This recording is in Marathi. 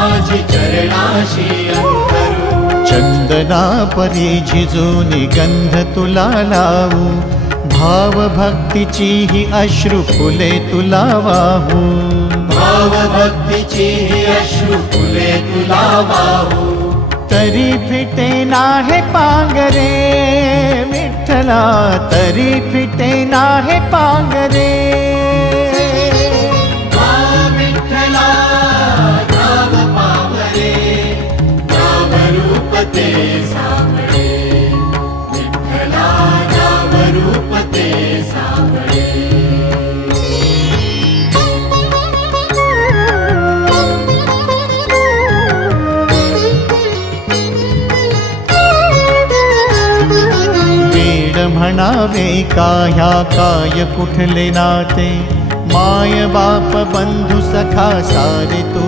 माझी चरणाशी अंतरू। चंदना परी झिजूनी गंध तुला लावू, भाव भक्तीची ही अश्रु फुले तुला वाहू। भाव भक्तीची ही अश्रु फुले तुला वाहू। तरी फिटे नाहे पांगरे विठ्ठला, तरी फिटे नाहे पांगरे। विठ्ठला नाव पावरे, नाव रूप ते सावळे। विठ्ठला नाव रूप ते सावळे। म्हणावे काह्या काय कुठले नाते, माय बाप बंधु सखा सारे तू